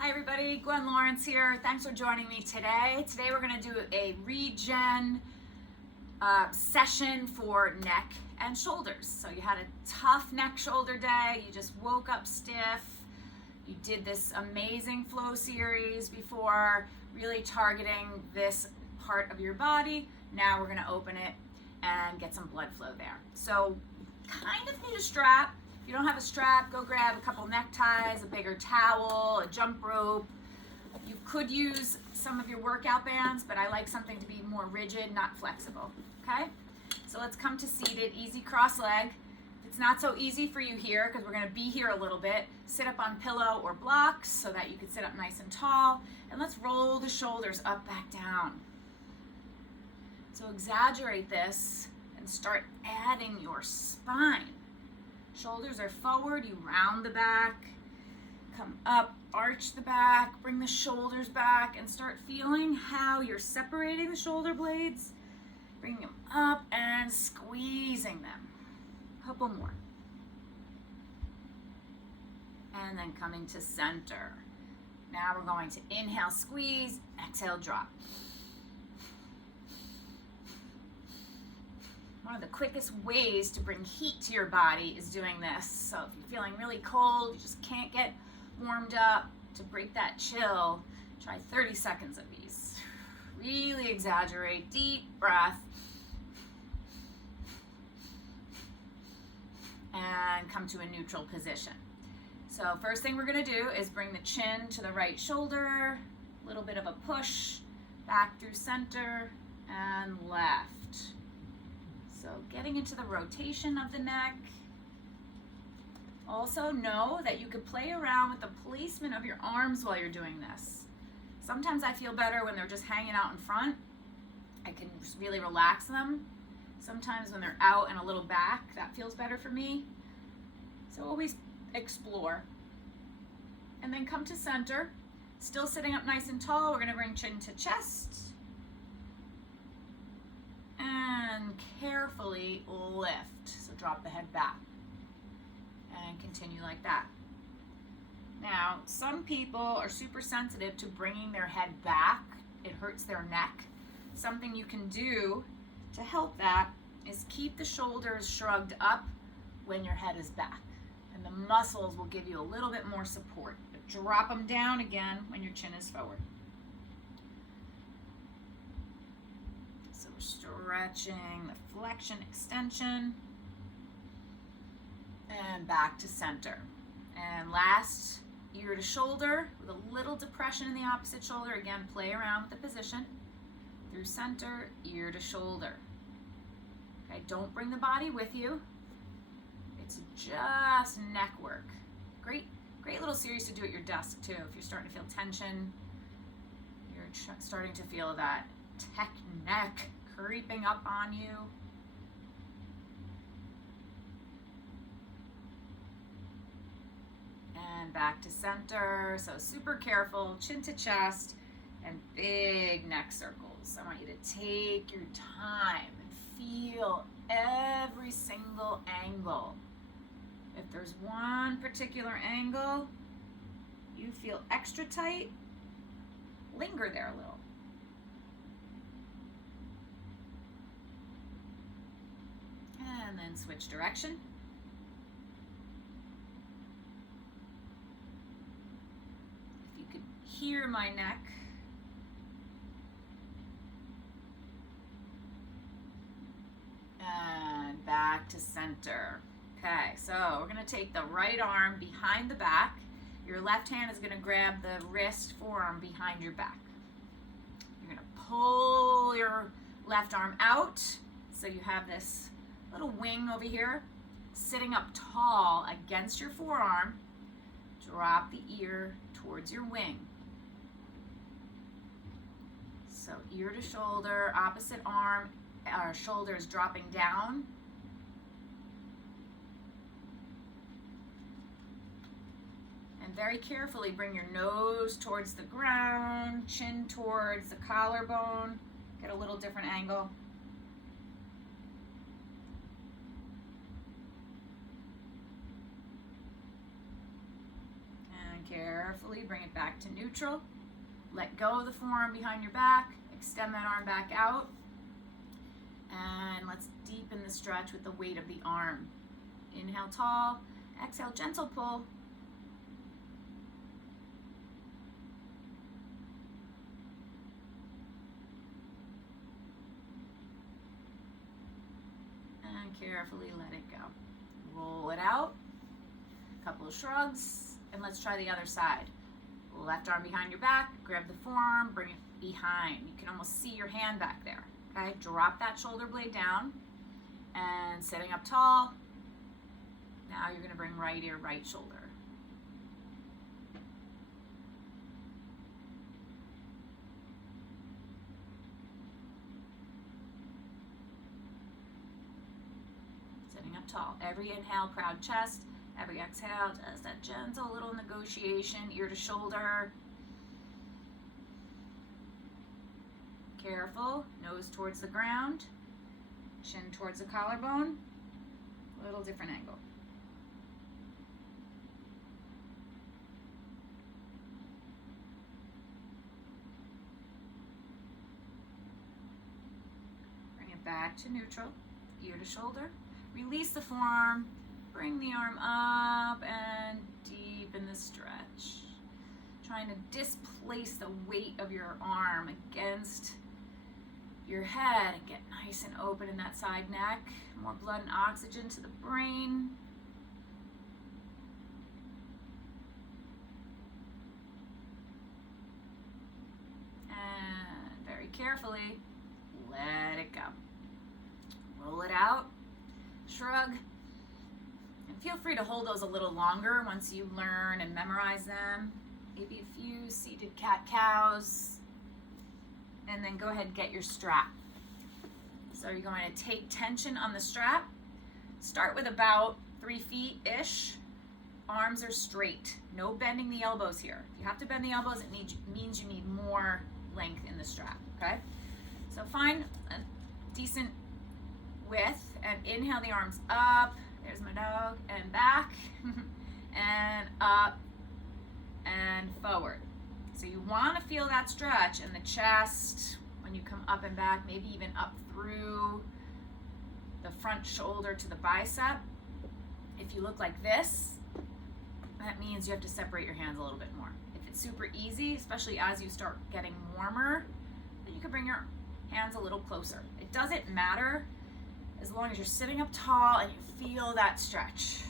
Hi everybody, Gwen Lawrence here. Thanks for joining me today. Today we're going to do a regen session for neck and shoulders. So you had a tough neck shoulder day, you just woke up stiff, you did this amazing flow series before, really targeting this part of your body. Now we're going to open it and get some blood flow there. So kind of need a strap. If you don't have a strap, go grab a couple neckties, a bigger towel, a jump rope. You could use some of your workout bands, but I like something to be more rigid, not flexible, okay? So let's come to seated, easy cross leg. If it's not so easy for you here, because we're gonna be here a little bit, sit up on pillow or blocks so that you can sit up nice and tall, and let's roll the shoulders up, back, down. So exaggerate this and start adding your spine. Shoulders are forward, you round the back, come up, arch the back, bring the shoulders back, and start feeling how you're separating the shoulder blades, bringing them up and squeezing them. A couple more. And then coming to center. Now we're going to inhale, squeeze, exhale, drop. One of the quickest ways to bring heat to your body is doing this. So if you're feeling really cold, you just can't get warmed up, to break that chill, try 30 seconds of these. Really exaggerate, deep breath. And come to a neutral position. So first thing we're gonna do is bring the chin to the right shoulder, a little bit of a push, back through center and left. So getting into the rotation of the neck. Also know that you could play around with the placement of your arms while you're doing this. Sometimes I feel better when they're just hanging out in front. I can really relax them. Sometimes when they're out and a little back, that feels better for me. So always explore. And then come to center. Still sitting up nice and tall. We're gonna bring chin to chest. And carefully lift. So drop the head back and continue like that. Now, some people are super sensitive to bringing their head back. It hurts their neck. Something you can do to help that is keep the shoulders shrugged up when your head is back. And the muscles will give you a little bit more support. But drop them down again when your chin is forward. So we're stretching the flexion, extension, and back to center. And last, ear to shoulder with a little depression in the opposite shoulder. Again, play around with the position. Through center, ear to shoulder. Okay, don't bring the body with you. It's just neck work. Great little series to do at your desk too. If you're starting to feel tension, you're starting to feel that tech neck creeping up on you. And back to center. So super careful, chin to chest, and big neck circles. I want you to take your time and feel every single angle. If there's one particular angle you feel extra tight, linger there a little. And then switch direction. If you could hear my neck, and back to center. Okay, so we're gonna take the right arm behind the back. Your left hand is gonna grab the wrist, forearm behind your back. You're gonna pull your left arm out so you have this little wing over here, sitting up tall against your forearm. Drop the ear towards your wing. So ear to shoulder, opposite arm, our shoulders dropping down. And very carefully bring your nose towards the ground, chin towards the collarbone. Get a little different angle. And carefully Carefully bring it back to neutral. Let go of the forearm behind your back. Extend that arm back out. And let's deepen the stretch with the weight of the arm. Inhale tall. Exhale gentle pull. And carefully let it go. Roll it out. Couple of shrugs. And let's try the other side. Left arm behind your back, grab the forearm, bring it behind. You can almost see your hand back there, okay? Drop that shoulder blade down, and sitting up tall, now you're gonna bring right ear, right shoulder. Sitting up tall. Every inhale, proud chest. Every exhale, just that gentle little negotiation, ear to shoulder. Careful, nose towards the ground, chin towards the collarbone, a little different angle. Bring it back to neutral, ear to shoulder. Release the forearm. Bring the arm up and deepen the stretch. Trying to displace the weight of your arm against your head and get nice and open in that side neck. More blood and oxygen to the brain. And very carefully, let it go. Roll it out. Shrug. Feel free to hold those a little longer once you learn and memorize them. Maybe a few seated cat-cows. And then go ahead and get your strap. So you're going to take tension on the strap. Start with about 3 feet-ish. Arms are straight. No bending the elbows here. If you have to bend the elbows, it means you need more length in the strap, okay? So find a decent width and inhale the arms up. There's my dog, and back, and up, and forward. So you want to feel that stretch in the chest when you come up and back, maybe even up through the front shoulder to the bicep. If you look like this, that means you have to separate your hands a little bit more. If it's super easy, especially as you start getting warmer, then you can bring your hands a little closer. It doesn't matter as long as you're sitting up tall and you feel that stretch,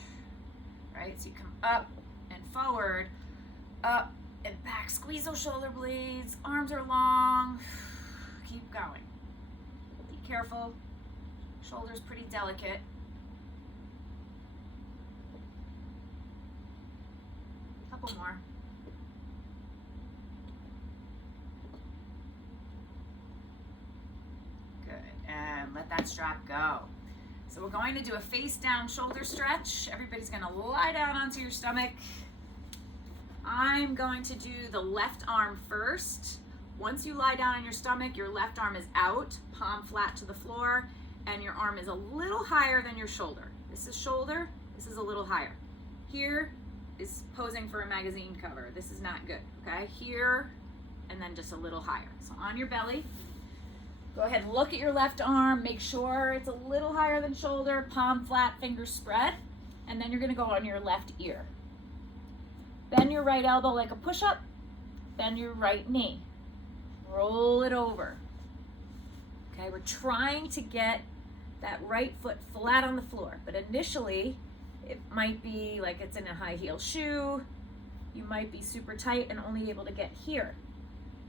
right? So you come up and forward, up and back. Squeeze those shoulder blades. Arms are long. Keep going. Be careful. Shoulder's pretty delicate. Couple more. Good. And let that strap go. So we're going to do a face down shoulder stretch. Everybody's going to lie down onto your stomach. I'm going to do the left arm first. Once you lie down on your stomach, your left arm is out, palm flat to the floor, and your arm is a little higher than your shoulder. This is shoulder, this is a little higher. Here is posing for a magazine cover. This is not good, okay? Here, and then just a little higher. So on your belly, go ahead, look at your left arm, make sure it's a little higher than shoulder, palm flat, fingers spread, and then you're gonna go on your left ear. Bend your right elbow like a push-up, bend your right knee. Roll it over. Okay, we're trying to get that right foot flat on the floor, but initially it might be like it's in a high heel shoe. You might be super tight and only able to get here.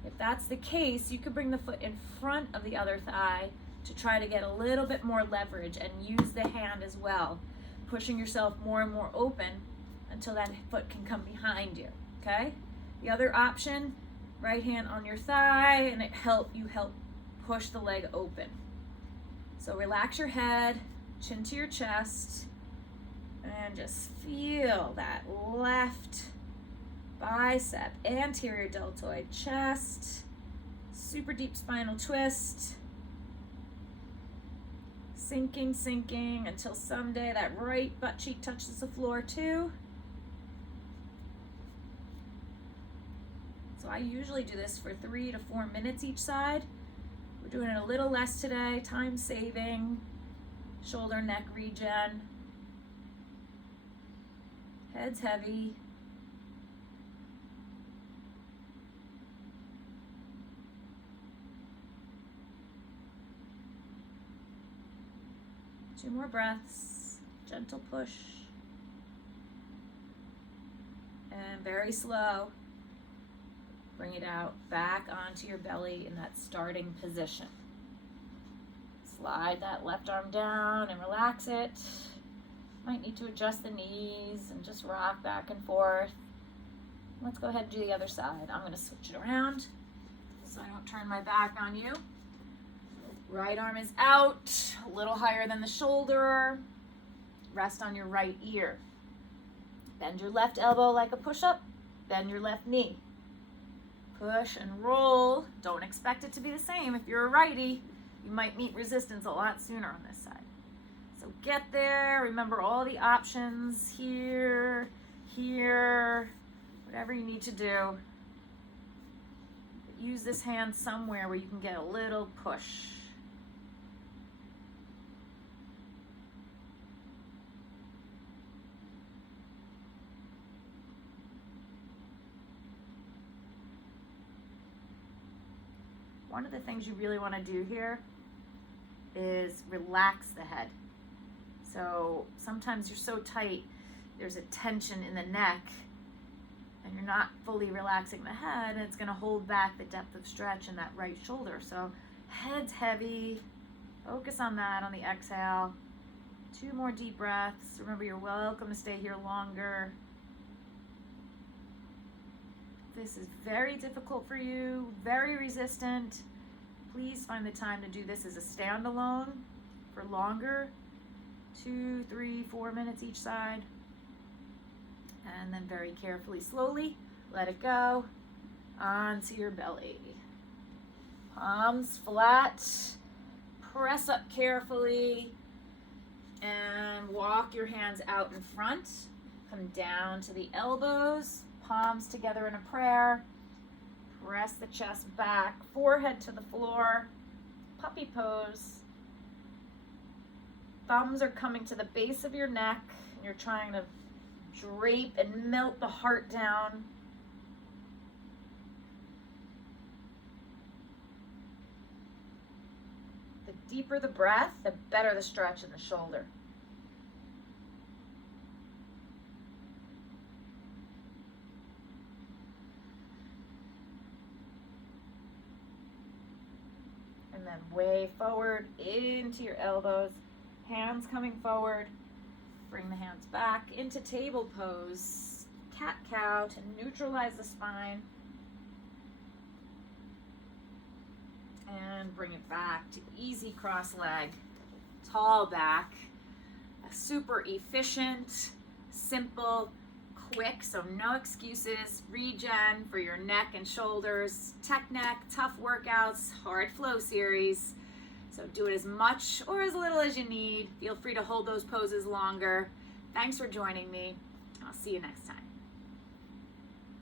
If that's the case, you could bring the foot in front of the other thigh to try to get a little bit more leverage and use the hand as well, pushing yourself more and more open until that foot can come behind you, okay? The other option, right hand on your thigh, and you help push the leg open. So relax your head, chin to your chest, and just feel that left bicep, anterior deltoid, chest, super deep spinal twist. Sinking, sinking, until someday that right butt cheek touches the floor too. So I usually do this for 3 to 4 minutes each side. We're doing it a little less today, time saving, shoulder neck regen. Head's heavy. Two more breaths, gentle push. And very slow, bring it out back onto your belly in that starting position. Slide that left arm down and relax it. Might need to adjust the knees and just rock back and forth. Let's go ahead and do the other side. I'm going to switch it around so I don't turn my back on you. Right arm is out, a little higher than the shoulder. Rest on your right ear. Bend your left elbow like a push-up. Bend your left knee. Push and roll. Don't expect it to be the same. If you're a righty, you might meet resistance a lot sooner on this side. So get there. Remember all the options here, here, whatever you need to do. But use this hand somewhere where you can get a little push. One of the things you really want to do here is relax the head. So sometimes you're so tight, there's a tension in the neck, and you're not fully relaxing the head, and it's going to hold back the depth of stretch in that right shoulder. So head's heavy. Focus on that on the exhale. 2 more deep breaths. Remember, you're welcome to stay here longer. This is very difficult for you, very resistant. Please find the time to do this as a standalone for longer, 2, 3, 4 minutes each side. And then very carefully, slowly, let it go onto your belly. Palms flat, press up carefully, and walk your hands out in front. Come down to the elbows. Palms together in a prayer. Press the chest back, forehead to the floor. Puppy pose. Thumbs are coming to the base of your neck, and you're trying to drape and melt the heart down. The deeper the breath, the better the stretch in the shoulder. And then way forward into your elbows, hands coming forward. Bring the hands back into table pose, cat-cow, to neutralize the spine. And bring it back to easy cross leg, tall back. A super efficient, simple, quick, so no excuses, regen for your neck and shoulders, tech neck, tough workouts, hard flow series. So do it as much or as little as you need. Feel free to hold those poses longer. Thanks for joining me. I'll see you next time.